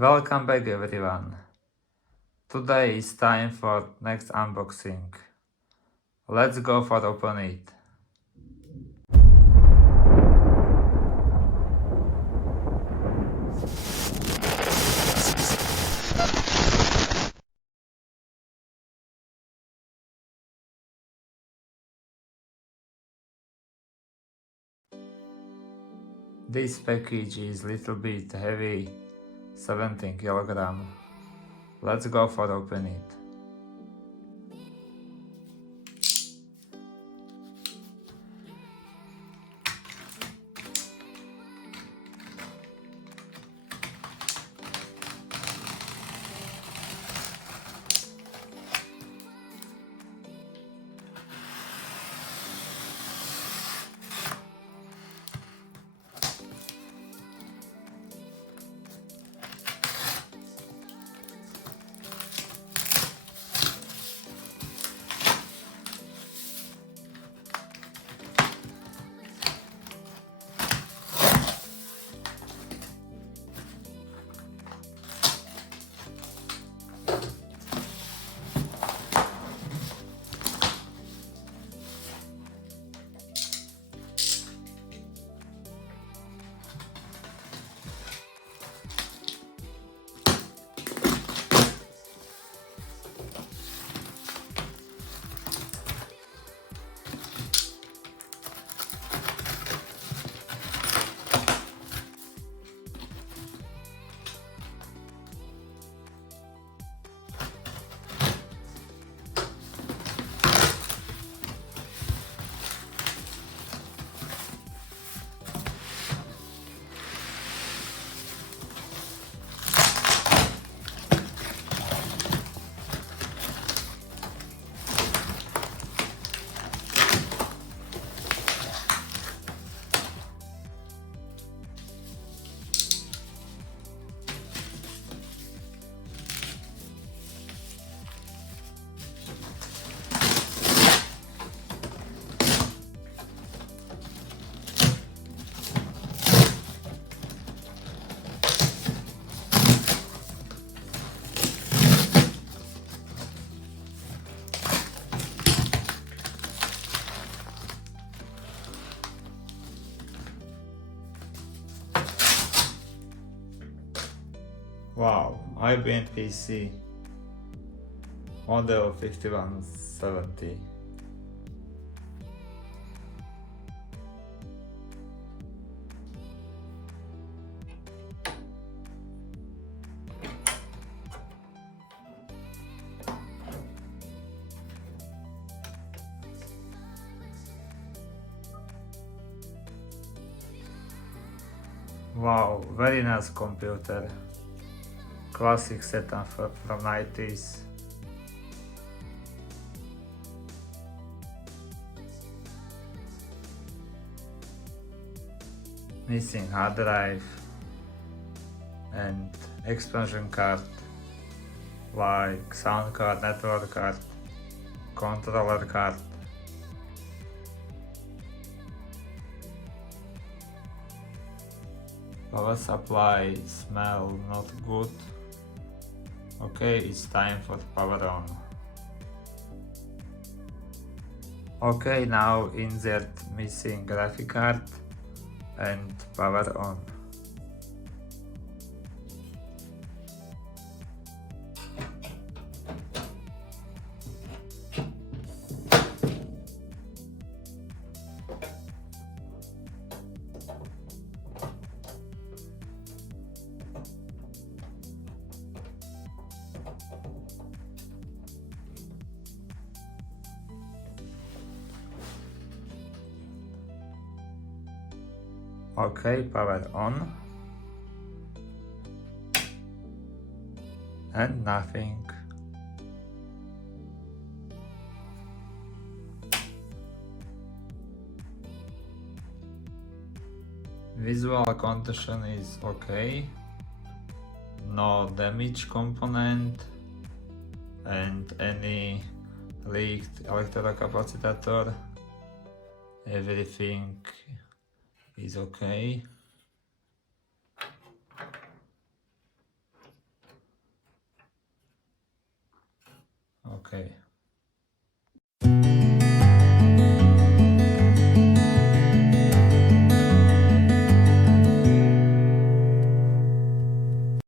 Welcome back everyone. Today is time for next unboxing. Let's go for open it. This package is little bit heavy, 17 kg. Let's go for open it. Wow, IBM PC model 5170. Wow, very nice computer. Classic setup from 90s. Missing hard drive and expansion card like sound card, network card, controller card. Power supply smell not good. Okay, it's time for power on. Okay, now insert missing graphic card and power on. Okay, power on. And nothing. Visual condition is okay. No damage component and any leaked electrocapacitor. Everything is okay. Okay.